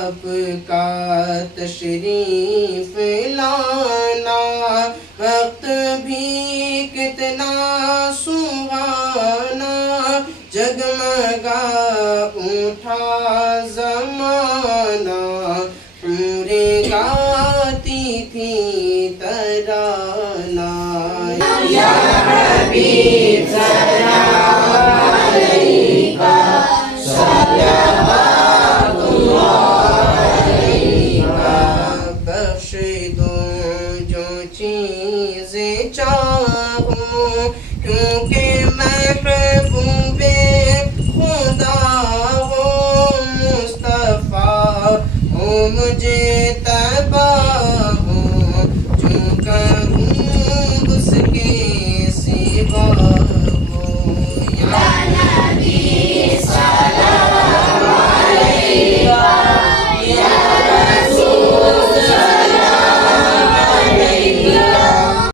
آپ کا تشریف لانا، وقت بھی کتنا سہانا، جگمگا اٹھا زمانہ،